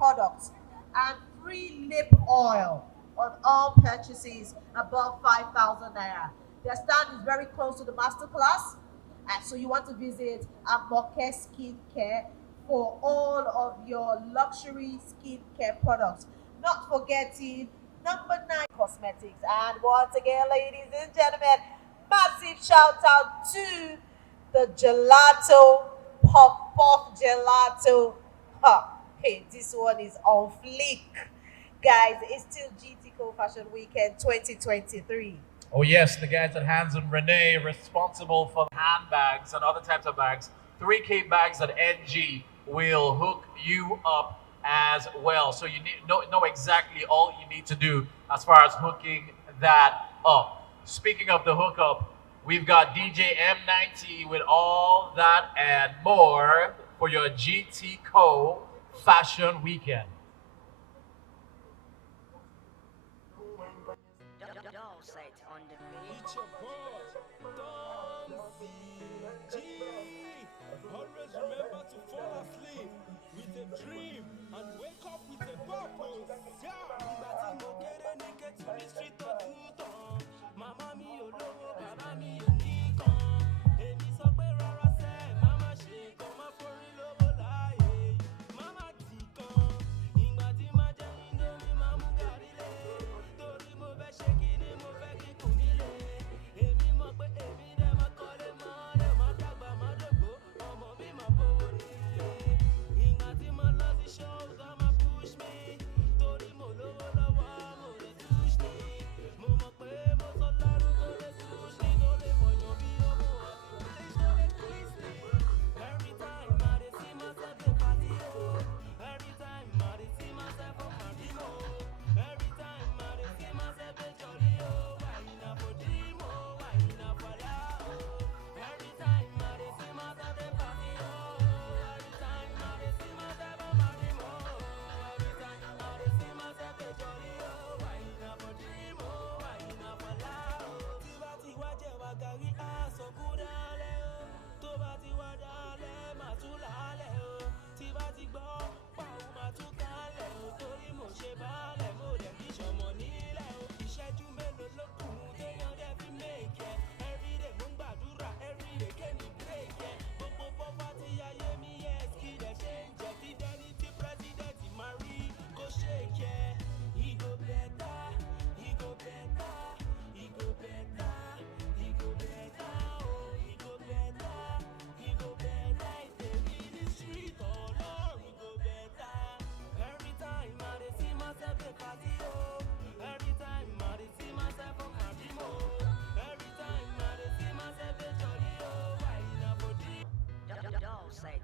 products and free lip oil on all purchases above 5,000 naira. Their stand is very close to the masterclass, so you want to visit Amoke Skincare for all of your luxury skincare products. Not forgetting number 9 cosmetics. And once again, ladies and gentlemen, massive shout out to the gelato, puff puff gelato. Huh. Hey, this one is on fleek. Guys, it's still GT Co Fashion Weekend 2023. Oh yes, the guys at Hands and Renee responsible for handbags and other types of bags. 3K bags at NG will hook you up as well. So you need know exactly all you need to do as far as hooking that up. Speaking of the hookup, we've got DJ M90 with all that and more for your GT Co Fashion Weekend. Doll set on the beat. It's your boss, Tom CG. Always remember to fall asleep with a dream and wake up with a purpose. Yeah. Ìgbà tí mo kéré ní Kétu ní street ọdún tán. Màmá mi ò lówó, bàbá mi ò ní kan. Èmi sọ pé rárá sẹ́, màmá ṣe kan, má forí lówó láàyè. Màmá tì kan. Ìgbà tí máa jẹ Indomie, máa mú gàrí lé. Torí mo fẹ́ ṣe kí ni mo fẹ́ kíkùn nílé. Èmi mọ̀ pé èmi dẹ̀ máa kọ́lé mọ́lẹ̀, máa dàgbà, máa dògbò. Ọmọ mi máa bówó nílé. Ìgbà tí mo lọ sí shows, wọ́n máa push me. Torí mo lówó lọ́wọ́, mo lè touch me. Mo mọ̀ pé mo sọ lọ́rùn tó lè touch me. Tó lè fọyàn bí owó ọ̀sìn. Tó lè twist me. Every time I dey see myself dey party, oh. Every time I dey see myself on my demo. Every time I dey see myself dey jolly, oh. Why not for dream, oh? Why not for love, oh? Every time I dey see myself dey party, oh. Every time I dey see myself on my demo. Every time I dey see myself dey jolly, oh. Why not for dream, oh? Why not for love, oh? Tí bá ti wá jẹ́ wá gàrí, á sọ kúdálẹ̀, oh. Tó bá ti wá dálẹ̀, màá tún lálẹ́, oh. Tí bá ti gbọ́ pàwọ́, màá tún kálẹ̀, oh. Torí mo ṣe báálẹ̀, mo dẹ̀ kí ṣọmọ nílẹ̀, oh. Ìṣẹ́jú mélòó ló kù téèyàn dẹ̀ fi make ẹ̀? Everyday mo ń gbàdúrà, everyday kémi break ẹ̀. Gbogbo poverty ayé mi, yes, kí lẹ̀ ṣe ń jẹ́. Kí dẹ́ni tí president máa rí kó shake ẹ̀. He go better, he go better, he go better, he go better, oh. He go better, he go better. Ìtẹ̀mí ní street ọlọ́run go better. Every time I dey see myself dey party, oh. Every time I dey see myself on my dream, oh. Every time I dey see myself dey jolly, oh. Why not for dream? Doll set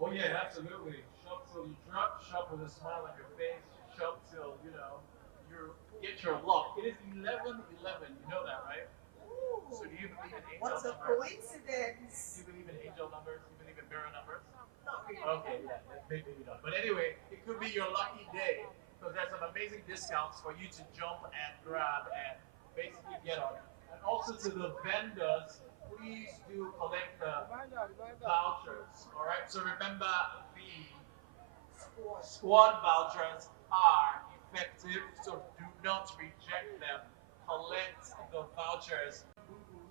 Oh yeah, absolutely. Shop till you drop, shop with a smile on your face, shop till, you get your luck. It is 11:11, you know that, right? So do you believe in angel What a numbers? Do coincidence. you believe in angel numbers? Do you believe in mirror numbers? Not really. Okay, yeah, maybe you don't. But anyway, it could be your lucky day because there's some amazing discounts for you to jump and grab and basically get on. And also to the vendors, please do collect the vouchers. All right. So remember, the squad vouchers are effective, so do not reject them. Collect the vouchers. Boo-boos,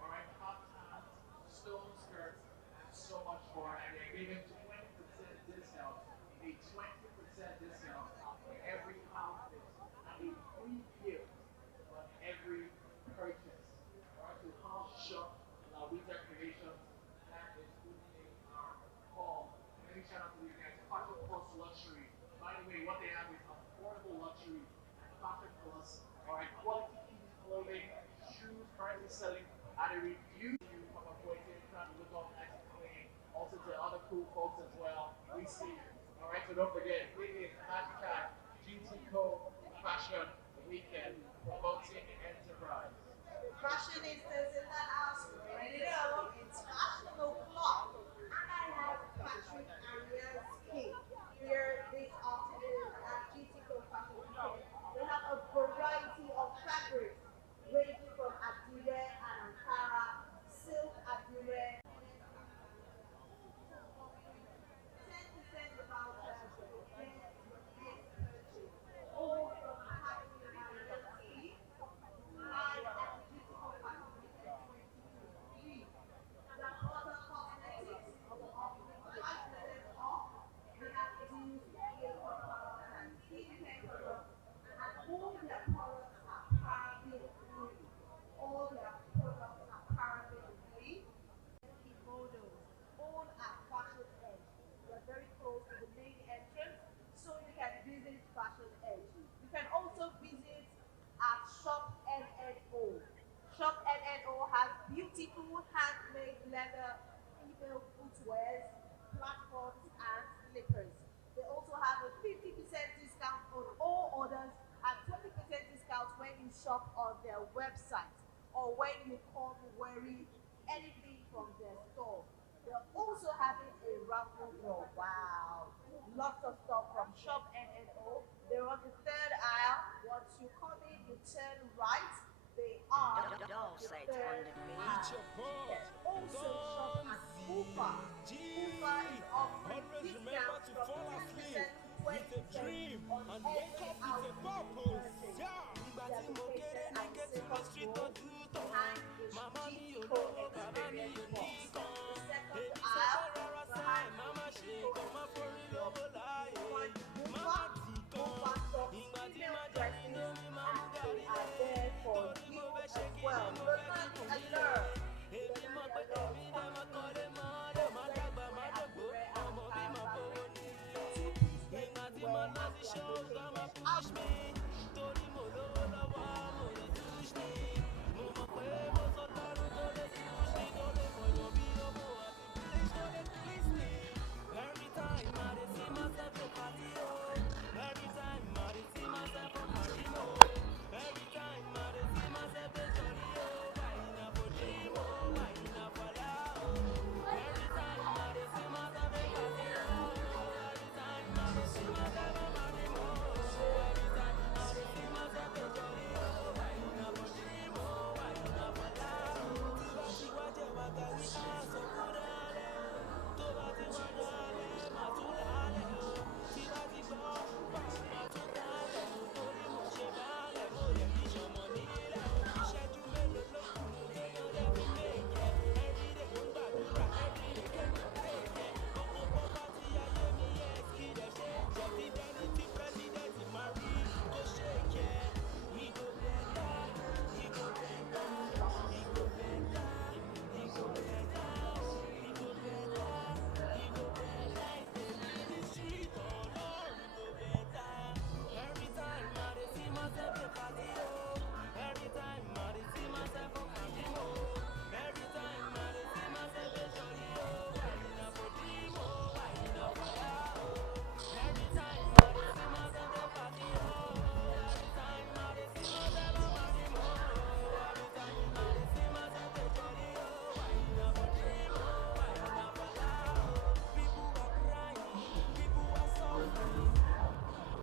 all right, hot pants, stone skirts, and so much more. And they're giving 20% discount, a 20% discount on every outfit, and a free gift on every purchase. All right, so come shop La Winter Creations. That is opening our hall. Let me shout out to you guys. Fashion Plus Luxury. By the way, what they have is affordable luxury at Fashion Plus. All right, quality kids clothing, shoes currently selling at a reduced you from avoiding trying to look all nice and clean. Also to other cool folks as well. We see you. All right, so don't forget, it is hashtag GTCO Fashion Weekend promoting enterprise. Fashionistas in the house, you already know it's Fashion O'Clock. And I have Patrick Arias King here this afternoon at GTCO Fashion Weekend. They have a variety of fabrics ranging from Adire and Ankara, silk Adire, 10% vouchers to get your next purchase. All from Patrick Arias King live at the Beautiful Fashion Weekend 2023. Dakota Cosmetics offering 5% off. We have deals here for products and skincare products, and all their products are paraben free. All their products are paraben free. Key models, all at Fashion Edge. We are very close to the main entrance, so you can visit Fashion Edge. You can also visit at Shop NNO. Shop NNO has beautiful handmade leather, female footwears, platforms, and slippers. They also have a 50% discount on all orders and 20% discount when you shop on their website or when you come wearing anything from their store. They're also having a raffle draw. Wow. Lots of stuff from Shop NNO. They're on the third aisle. Once you come in, you turn right. They are on the Dulcet on third the aisle. It's your You boss, can also shop